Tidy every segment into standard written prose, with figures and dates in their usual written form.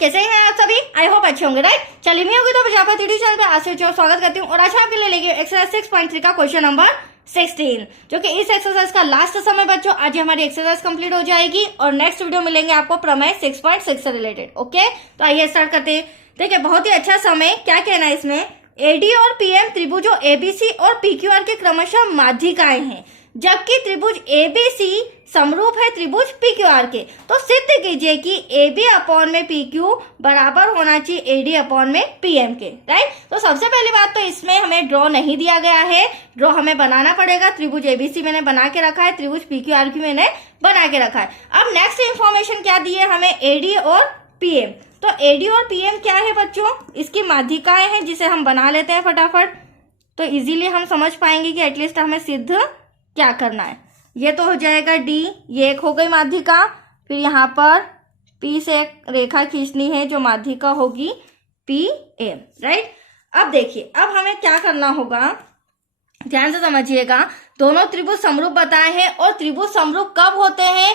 कैसे हैं आप सभी? आई होप अच्छे होंगे, राइट। चलिए मैं होगी तो प्रजापति चैनल पे आज से स्वागत करती हूँ और आज आपके लिए लेके एक्सरसाइज 6.3 का क्वेश्चन नंबर 16, जो कि इस एक्सरसाइज का लास्ट समय बच्चों। आज हमारी एक्सरसाइज कंप्लीट हो जाएगी और नेक्स्ट वीडियो मिलेंगे आपको प्रमेय 6.6 से रिलेटेड। ओके, तो आइए स्टार्ट करते हैं। देखिए बहुत ही अच्छा समय, क्या कहना है इसमें, एडी और पीएम त्रिभुजों एबीसी और पीक्यूआर के क्रमशः माध्यिकाएं हैं, जबकि त्रिभुज एबीसी समरूप है त्रिभुज पीक्यूआर के। तो सिद्ध कीजिए कि AB अपॉन में PQ बराबर होना चाहिए AD अपॉन में PM के, राइट। तो सबसे पहली बात तो इसमें हमें ड्रॉ नहीं दिया गया है, ड्रॉ हमें बनाना पड़ेगा। त्रिभुज ABC मैंने बना के रखा है, त्रिभुज PQR की मैंने बना के रखा है। अब नेक्स्ट इंफॉर्मेशन क्या दी है हमें, AD और PM। तो AD और PM क्या है बच्चों, इसकी माध्यिकाएं हैं, जिसे हम बना लेते हैं फटाफट, तो इजीली हम समझ पाएंगे कि एटलीस्ट हमें सिद्ध क्या करना है। ये तो हो जाएगा D, ये एक हो गई माध्यिका। फिर यहाँ पर P से एक रेखा खींचनी है जो माध्यिका होगी PM, राइट। अब देखिए, अब हमें क्या करना होगा, ध्यान से समझिएगा। दोनों त्रिभुज समरूप बताए हैं और त्रिभुज समरूप कब होते हैं,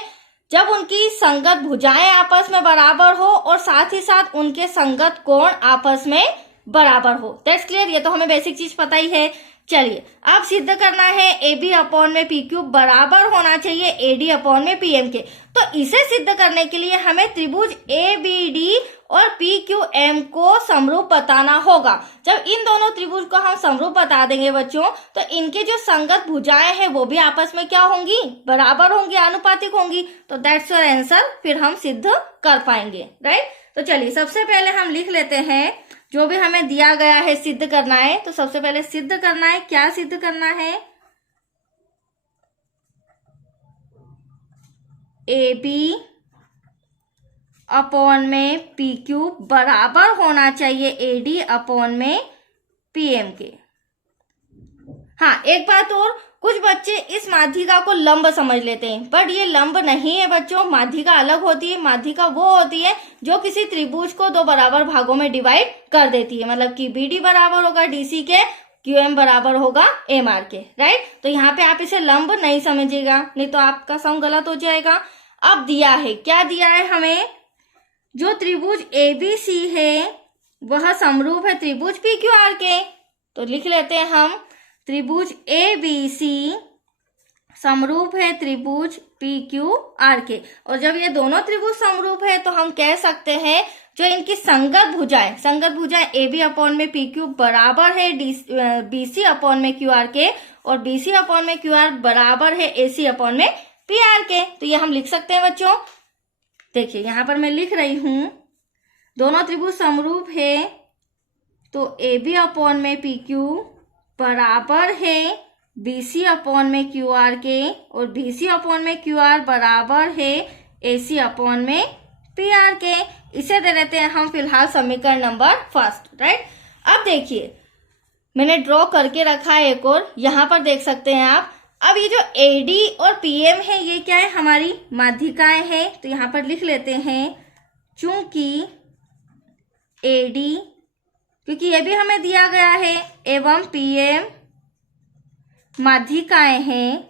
जब उनकी संगत भुजाएं आपस में बराबर हो और साथ ही साथ उनके संगत कोण आपस में बराबर हो। दैट्स क्लियर, ये तो हमें बेसिक चीज पता ही है। चलिए अब सिद्ध करना है AB अपॉन में PQ बराबर होना चाहिए AD अपॉन में PM के। तो इसे सिद्ध करने के लिए हमें त्रिभुज ABD और PQM को समरूप बताना होगा। जब इन दोनों त्रिभुज को हम समरूप बता देंगे बच्चों, तो इनके जो संगत भुजाएं हैं वो भी आपस में क्या होंगी, बराबर होंगी, आनुपातिक होंगी। तो दैट्स योर आंसर, फिर हम सिद्ध कर पाएंगे, राइट। तो चलिए सबसे पहले हम लिख लेते हैं जो भी हमें दिया गया है सिद्ध करना है। तो सबसे पहले सिद्ध करना है, क्या सिद्ध करना है, AB अपॉन में PQ बराबर होना चाहिए AD अपॉन में PM के। हाँ, एक बात और, कुछ बच्चे इस माध्यिका को लंब समझ लेते हैं, बट ये लंब नहीं है बच्चों। माध्यिका अलग होती है। माध्यिका वो होती है जो किसी त्रिभुज को दो बराबर भागों में डिवाइड कर देती है, मतलब कि BD बराबर होगा DC के, QM बराबर होगा MR के, राइट। तो यहाँ पे आप इसे लंब नहीं समझिएगा, नहीं तो आपका सम गलत हो जाएगा। अब दिया है, क्या दिया है हमें, जो त्रिभुज ABC है वह समरूप है त्रिभुज PQR के। तो लिख लेते हैं हम, त्रिभुज ABC समरूप है त्रिभुज PQR के। और जब ये दोनों त्रिभुज समरूप है तो हम कह सकते हैं जो इनकी संगत भुजाएं AB अपॉन में PQ बराबर है BC अपॉन में QR के, और BC अपॉन में QR बराबर है AC अपॉन में PR के। तो ये हम लिख सकते हैं बच्चों। देखिए यहाँ पर मैं लिख रही हूं, दोनों त्रिभुज समरूप है तो AB अपॉन में PQ बराबर है BC अपॉन में QR के, और BC अपॉन में QR बराबर है AC अपॉन में PR के। इसे दे देते हैं हम फिलहाल समीकरण नंबर फर्स्ट, राइट। अब देखिए मैंने ड्रॉ करके रखा है एक और, यहाँ पर देख सकते हैं आप। अब ये जो AD और PM है ये क्या है, हमारी माध्यिकाएं हैं। तो यहाँ पर लिख लेते हैं, चूंकि AD, क्योंकि ये भी हमें दिया गया है, एवं PM माध्यिकाएं हैं,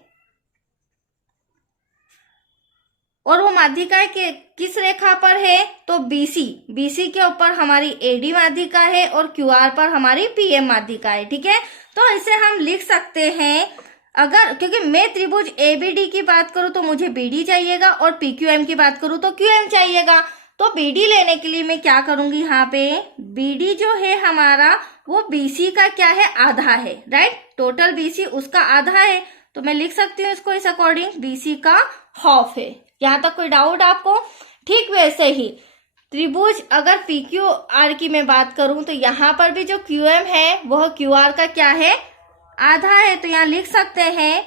और वो माध्यिकाएं के किस रेखा पर है, तो BC के ऊपर हमारी AD माध्यिका है और QR पर हमारी PM माध्यिका है, ठीक है। तो इसे हम लिख सकते हैं, अगर, क्योंकि मैं त्रिभुज ABD की बात करूं तो मुझे BD चाहिएगा, और PQM की बात करूं तो QM चाहिएगा। तो BD लेने के लिए मैं क्या करूंगी, यहाँ पे BD जो है हमारा वो BC का क्या है, आधा है, राइट। टोटल BC उसका आधा है, तो मैं लिख सकती हूँ इसको इस अकॉर्डिंग, BC का हाफ है। यहाँ तक कोई डाउट आपको? ठीक वैसे ही त्रिभुज अगर PQR की मैं बात करूं तो यहाँ पर भी जो QM है वह QR का क्या है, आधा है। तो यहाँ लिख सकते हैं,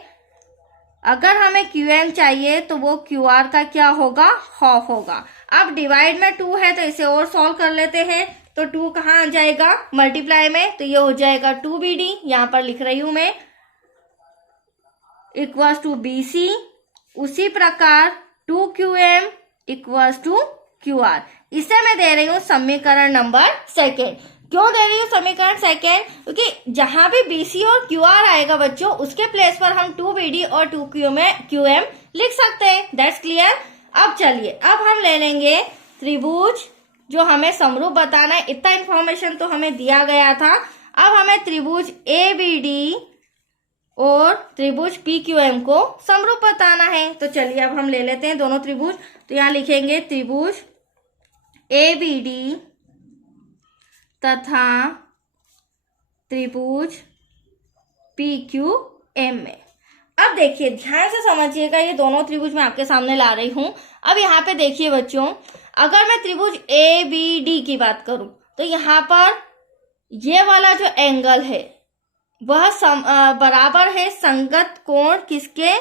अगर हमें QM चाहिए तो वो QR का क्या होगा, हाफ होगा। अब डिवाइड में 2 है तो इसे और सॉल्व कर लेते हैं। तो 2 कहाँ आ जाएगा, मल्टीप्लाई में, तो ये हो जाएगा 2BD, यहाँ पर लिख रही हूं मैं, इक्वल्स टू BC। उसी प्रकार 2QM इक्वल्स टू QR। इसे मैं दे रही हूँ समीकरण नंबर सेकेंड। क्यों दे रही हूँ समीकरण सेकेंड, क्योंकि जहां भी BC और QR आएगा बच्चों, उसके प्लेस पर हम 2BD और 2QM लिख सकते हैं। That's clear. अब चलिए, अब हम ले लेंगे त्रिभुज जो हमें समरूप बताना है, इतना इंफॉर्मेशन तो हमें दिया गया था। अब हमें त्रिभुज ABD और त्रिभुज PQM को समरूप बताना है। तो चलिए अब हम ले लेते हैं दोनों त्रिभुज। तो यहाँ लिखेंगे त्रिभुज ABD तथा त्रिभुज PQM में। अब देखिए ध्यान से समझिएगा, ये दोनों त्रिभुज मैं आपके सामने ला रही हूं। अब यहाँ पे देखिए बच्चों, अगर मैं त्रिभुज ABD की बात करूं तो यहाँ पर ये वाला जो एंगल है वह बराबर है संगत कोण किसके,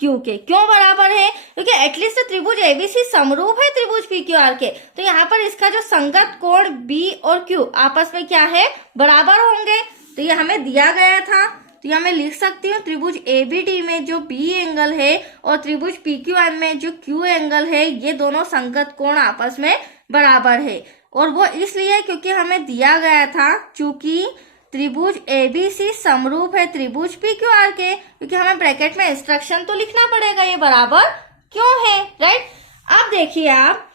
Q के। क्यों बराबर है? क्योंकि एटलीस्ट त्रिभुज ABC समरूप है त्रिभुज PQR के। तो यहाँ पर इसका जो संगत कोण B और Q आपस में क्या है, बराबर होंगे। तो ये हमें दिया गया था। तो यहाँ मैं लिख सकती हूँ त्रिभुज ABD में जो B एंगल है और त्रिभुज PQM में जो Q एंगल है, ये दोनों संगत कोण आपस में बराबर है। और वो इसलिए क्योंकि हमें दिया गया था, चूंकि त्रिभुज ABC समरूप है त्रिभुज PQR के, क्योंकि हमें ब्रैकेट में इंस्ट्रक्शन तो लिखना पड़ेगा ये बराबर क्यों है, राइट। अब देखिए आप,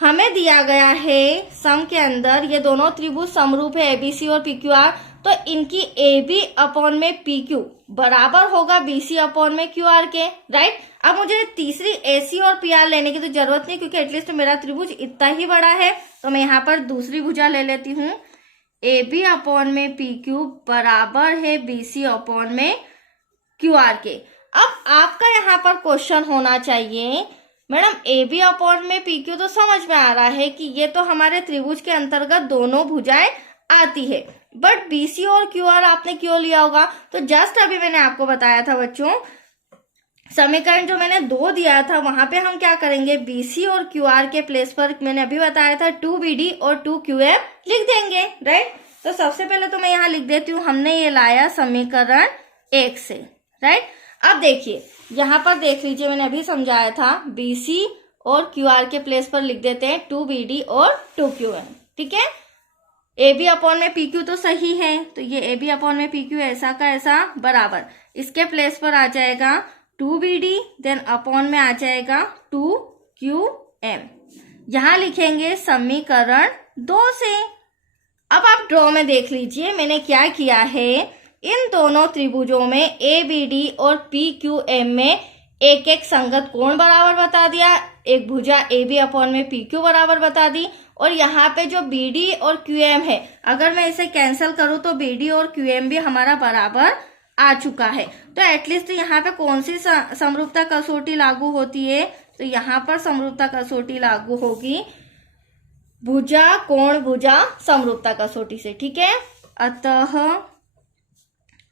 हमें दिया गया है सम के अंदर ये दोनों त्रिभुज समरूप है ABC और PQR, तो इनकी AB अपॉन में PQ बराबर होगा BC अपॉन में QR के, राइट। अब मुझे तीसरी AC और PR लेने की तो जरूरत नहीं, क्योंकि एटलीस्ट मेरा त्रिभुज इतना ही बड़ा है। तो मैं यहाँ पर दूसरी भुजा ले लेती हूँ। AB अपॉन में PQ बराबर है BC अपॉन में QR के। अब आपका यहाँ पर क्वेश्चन होना चाहिए, मैडम AB अपॉन में PQ तो समझ में आ रहा है कि ये तो हमारे त्रिभुज के अंतर्गत दोनों भुजाएं आती है, बट BC और QR आपने क्यों लिया होगा? तो जस्ट अभी मैंने आपको बताया था बच्चों, समीकरण जो मैंने 2 दिया था वहां पे हम क्या करेंगे, BC और QR के प्लेस पर मैंने अभी बताया था 2BD और 2QM लिख देंगे, राइट। तो सबसे पहले तो मैं यहाँ लिख देती हूँ, हमने ये लाया समीकरण 1 से, राइट। अब देखिए यहाँ पर देख लीजिए, मैंने अभी समझाया था BC और QR के प्लेस पर लिख देते हैं 2BD और 2QM, ठीक है। AB अपॉन में PQ तो सही है, तो ये AB अपॉन में PQ ऐसा का ऐसा बराबर, इसके प्लेस पर आ जाएगा 2BD, देन अपॉन में आ जाएगा 2QM। यहाँ लिखेंगे समीकरण 2 से। अब आप ड्रॉ में देख लीजिए मैंने क्या किया है, इन दोनों त्रिभुजों में ABD और PQM में एक एक संगत कोण बराबर बता दिया, एक भुजा AB अपॉन में PQ बराबर बता दी, और यहाँ पे जो BD और QM है, अगर मैं इसे कैंसिल करूँ तो BD और QM भी हमारा बराबर आ चुका है। तो एटलीस्ट यहाँ पे कौन सी समरूपता कसौटी लागू होती है? तो यहाँ पर समरूपता कसौटी लागू होगी भुजा कोण भुजा समरूपता कसौटी से, ठीक है। अतः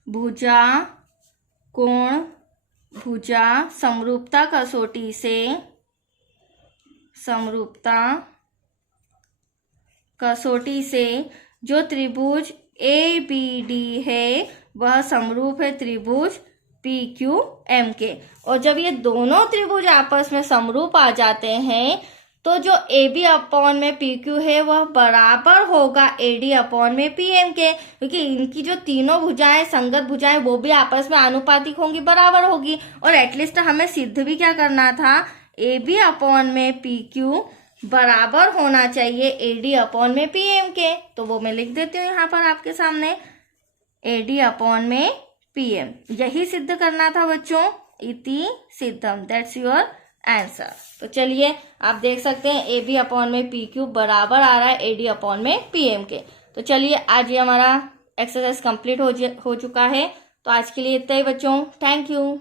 भुजा कोण भुजा समरूपता कसौटी से, समरूपता कसौटी से जो त्रिभुज ABD है वह समरूप है त्रिभुज PQM के। और जब ये दोनों त्रिभुज आपस में समरूप आ जाते हैं तो जो AB अपॉन में PQ है वह बराबर होगा AD अपॉन में PM के, क्योंकि इनकी जो तीनों भुजाएं संगत भुजाएं वो भी आपस में आनुपातिक होंगी, बराबर होगी। और एटलीस्ट हमें सिद्ध भी क्या करना था, AB अपॉन में PQ बराबर होना चाहिए AD अपॉन में PM के। तो वो मैं लिख देती हूँ यहाँ पर आपके सामने, AD अपॉन में PM। यही सिद्ध करना था बच्चों, इति सिद्धम, दैट्स योर आंसर। तो चलिए आप देख सकते हैं AB अपॉन में PQ बराबर आ रहा है AD अपॉन में PM के। तो चलिए आज ये हमारा एक्सरसाइज कंप्लीट हो चुका है। तो आज के लिए इतना ही बच्चों, थैंक यू।